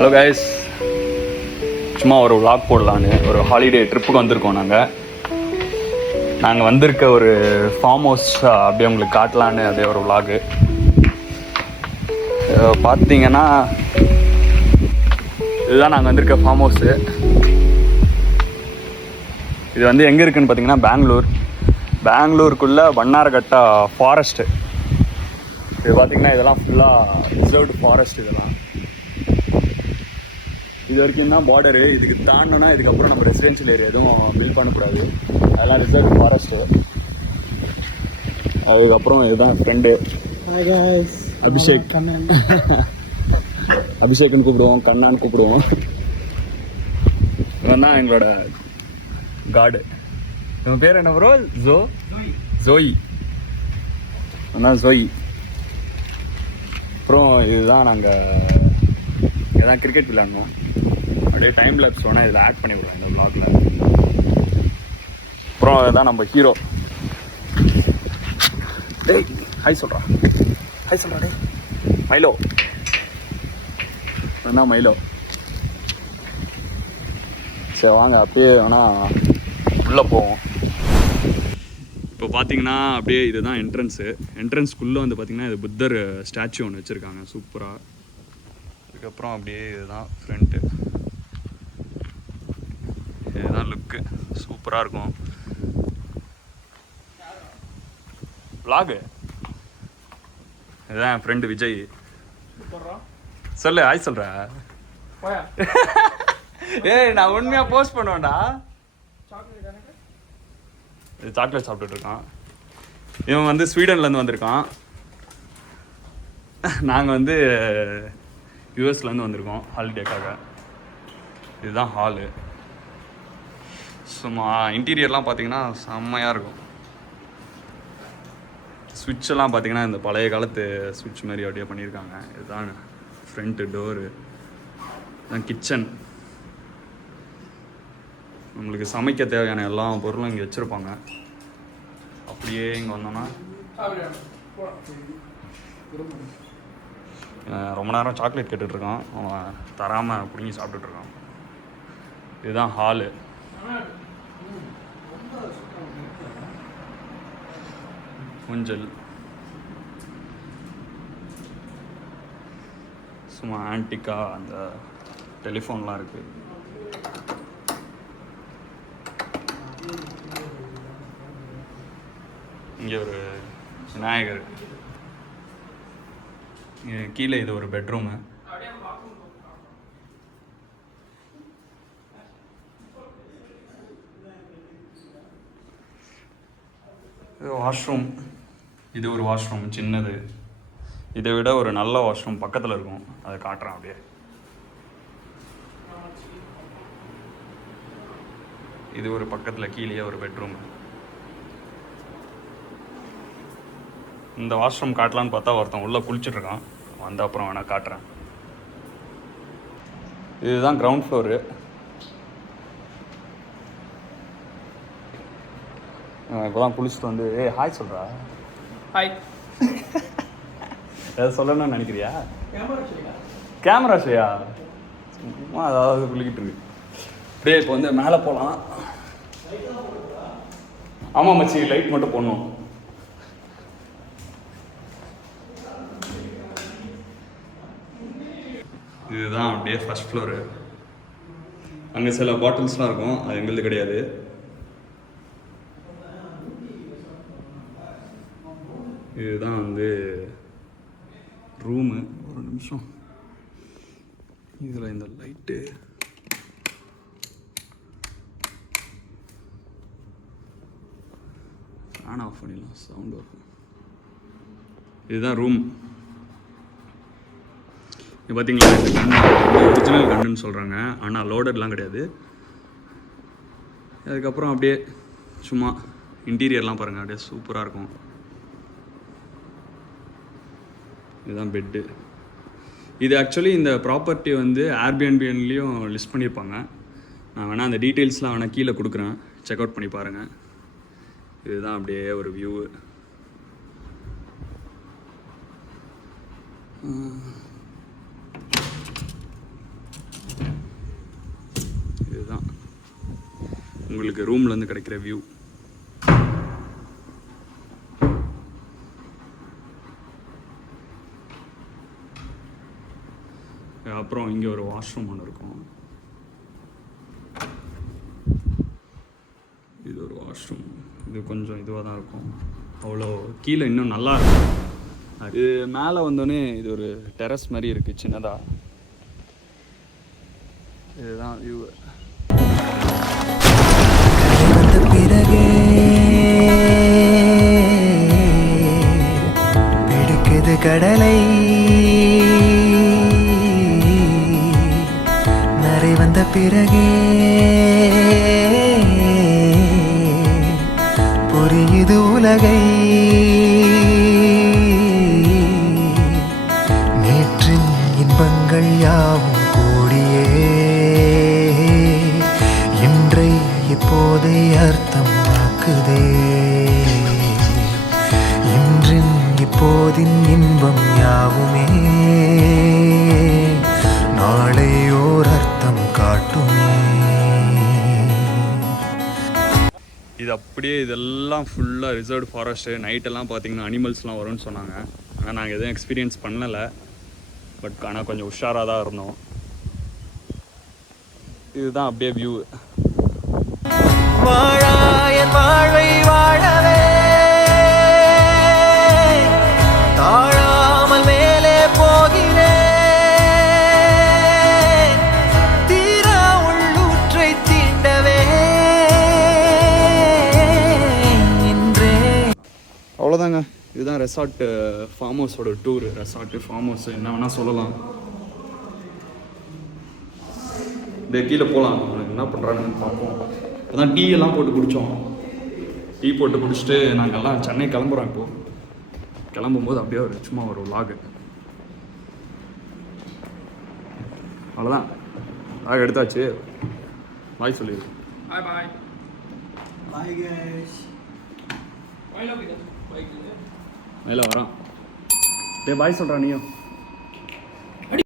Hello guys, சும்மா ஒரு vlog போடலான்னு ஒரு ஹாலிடே ட்ரிப்புக்கு வந்திருக்கோம். நாங்கள் வந்திருக்க ஒரு ஃபார்ம் ஹவுஸ் அப்படியே உங்களுக்கு காட்டலான்னு அதே ஒரு vlog. பார்த்தீங்கன்னா இதுதான் நாங்கள் வந்திருக்க ஃபார்ம் ஹவுஸு. இது வந்து எங்கே இருக்குதுன்னு பார்த்தீங்கன்னா பெங்களூருக்குள்ளே வண்ணாரகட்டா ஃபாரஸ்ட்டு. இது பார்த்திங்கன்னா இதெல்லாம் ஃபுல்லாக ரிசர்வ்டு ஃபாரஸ்ட். இதெல்லாம் இது வரைக்கும் தான் பார்டரு. இதுக்கு தாண்டோன்னா இதுக்கப்புறம் நம்ம ரெசிடென்ஷியல் ஏரியா எதுவும் பில்ட் பண்ணக்கூடாது. அதெல்லாம் ரிசர்வ் ஃபாரஸ்ட்டு. அதுக்கப்புறம் இதுதான் ஃப்ரெண்டு அபிஷேக்னு கூப்பிடுவோம், கண்ணான்னு கூப்பிடுவோம். இவன் தான் எங்களோட காடு. இவன் பேர் என்ன ப்ரோ? ஜோயி. அதான் ஜோயி. அப்புறம் இதுதான் நாங்கள் எதாவது கிரிக்கெட் விளையாடணும். அப்படியே டைம் லேப்ஸ் வேணால் இதில் ஆட் பண்ணி விடுவோம் இந்த vlogல. அப்புறம் அதுதான் நம்ம ஹீரோ. டேய் ஹாய் சொல்கிறா டே மைலோ. என்ன மைலோ? சரி வாங்க அப்படியே வேணால் உள்ளே போவோம். இப்போ பார்த்தீங்கன்னா அப்படியே இதுதான் என்ட்ரன்ஸ்க்குள்ளே வந்து பார்த்தீங்கன்னா இது புத்தர் ஸ்டாச்சு ஒன்று வச்சுருக்காங்க சூப்பராக. அதுக்கப்புறம் அப்படியே இதுதான் ஃப்ரண்ட்டு. இதுதான் லுக்கு, சூப்பராக இருக்கும். vlog இதுதான் என் ஃப்ரெண்டு விஜய். சொல்லு ஹாய் சொல்ற. ஏய் நான் உண்மையாக போஸ்ட் பண்ணுவேன்டா. இது சாக்லேட் சாப்பிட்டுட்டு இருக்கான். இவன் வந்து ஸ்வீடன்லேருந்து வந்திருக்கான். நாங்கள் வந்து யூஎஸ்லேருந்து வந்திருக்கோம் ஹாலிடேக்காக. இதுதான் ஹாலு. சும்மா இன்டீரியர்லாம் பார்த்தீங்கன்னா செம்மையாக இருக்கும். சுவிட்செல்லாம் பார்த்தீங்கன்னா இந்த பழைய காலத்து சுவிட்ச் மாதிரி அப்படியே பண்ணியிருக்காங்க. இதுதான் ஃப்ரண்ட்டு டோரு. இதுதான் கிச்சன். நம்மளுக்கு சமைக்க தேவையான எல்லா பொருளும் இங்கே வச்சுருப்பாங்க. அப்படியே இங்கே வந்தோன்னா ரொம்ப நேரம் சாக்லேட் கேட்டுட்ருக்கான். அவன் தராமல் பிடிங்கி சாப்பிட்டுட்ருக்கான். இதுதான் ஹாலு. ஊஞ்சல் சும்மா ஆன்டிக்கா அந்த டெலிஃபோன்லாம் இருக்குது. இங்கே ஒரு விநாயகர். கீழே இது ஒரு பெட்ரூமு. இது வாஷ்ரூம். இது ஒரு வாஷ்ரூம் சின்னது. இதை விட ஒரு நல்ல வாஷ்ரூம் பக்கத்தில் இருக்கும், அதை காட்டுறேன் அப்படியே. இது ஒரு பக்கத்தில் கீழே ஒரு பெட்ரூம். இந்த வாஷ்ரூம் காட்டலான்னு பார்த்தா ஒருத்தன் உள்ளே குளிச்சுட்ருக்கான். வந்த அப்புறம் வேணால் காட்டுறேன். இதுதான் கிரவுண்ட் ஃப்ளோரு. இப்போதான் குளிச்சுட்டு வந்து ஹாய் சொல்கிறா. ஹாய். எதாவது சொல்லணும்னு நினைக்கிறியா? கேமரா ஷேயா? சும்மா அதாவது குளிக்கிட்டு இருக்கு. அப்படியே இப்போ வந்து மேலே போகலாம். ஆமாம் மச்சி, லைட் மட்டும் போடணும். இதுதான் அப்படியே ஃபர்ஸ்ட் ஃப்ளோரு. அங்கே சில பாட்டில்ஸ்லாம் இருக்கும், அது எங்களுது கிடையாது. இதுதான் வந்து ரூமு. ஒரு நிமிஷம், இதில் இந்த லைட்டு ஃபேன் ஆஃப் பண்ணிடலாம், சவுண்ட் வரும். இதுதான் ரூம். இது பார்த்தீங்களா, இந்த கன்று ஒரிஜினல் கன்றுன்னு சொல்கிறாங்க, ஆனால் லோடட்லாம் கிடையாது. அதுக்கப்புறம் அப்படியே சும்மா இன்டீரியர்லாம் பாருங்கள், அப்படியே சூப்பராக இருக்கும். இதுதான் பெட்டு. இது ஆக்சுவலி இந்த ப்ராப்பர்ட்டி வந்து ஏர்பிஎன்பிஎன்லேயும் லிஸ்ட் பண்ணியிருப்பாங்க. நான் வேணால் அந்த டீட்டெயில்ஸ்லாம் வேணால் கீழே கொடுக்குறேன், செக் அவுட் பண்ணி பாருங்கள். இதுதான் அப்படியே ஒரு வியூவு. உங்களுக்கு ரூம்லேருந்து கிடைக்கிற வியூ. அப்புறம் இங்கே ஒரு வாஷ்ரூம் ஒன்று இருக்கும். இது ஒரு வாஷ்ரூம். இது கொஞ்சம் இதுவாக தான் இருக்கும், அவ்வளோ கீழே இன்னும் நல்லா இருக்கும். இது மேலே வந்தோடனே இது ஒரு டெரஸ் மாதிரி இருக்குது சின்னதாக. இதுதான் வியூ. பிறகே பிடிக்குது கடலை, நரை வந்த பிறகே புரியுது உலகை. நேற்றின் இன்பங்கள் யாவும் கூடியே இன்றை இப்போதை அர்த்தமாக்குதே. இன்றின் இப்போதின் இன்பம் யாவுமே நாளை ஓர் அர்த்தம் காட்டுமே. இது அப்படியே இதெல்லாம் ஃபுல்லாக ரிசர்வ்டு ஃபாரஸ்ட்டு. நைட்டெல்லாம் பார்த்தீங்கன்னா அனிமல்ஸ்லாம் வரும்னு சொன்னாங்க. ஆனால் நாங்கள் எதுவும் எக்ஸ்பீரியன்ஸ் பண்ணலை. பட் ஆனால் கொஞ்சம் உஷாராக தான் இருந்தோம். இதுதான் அப்படியே வியூ. வாழாயன் வாழ்வை வாழவே தாழாமல் மேலே போகிறேன், தீரா உள்ளூற்றை தீண்டவே இன்றே. அவ்வளோதாங்க. இதுதான் ரெசார்ட்டு ஃபார்ம் ஹவுஸோட டூரு. ரெசார்ட்டு ஃபார்ம் ஹவுஸ் என்ன வேணால் சொல்லலாம். இந்த கீழே போகலாம், என்ன பண்ணுறாங்கன்னு பார்ப்போம். அதான் டீ எல்லாம் போட்டு குடித்தோம். டீ போட்டு குடிச்சிட்டு நாங்கள்லாம் சென்னை கிளம்புறோம். இப்போது கிளம்பும்போது அப்படியே ஒரு சும்மா ஒரு vlog. அவ்வளோதான், vlog எடுத்தாச்சு. பாய் சொல்லிடு. Bye bye. Bye guys. Bye love you. Bye. மேலே வரான். டே பாய் சொல்கிறான் நீயும்.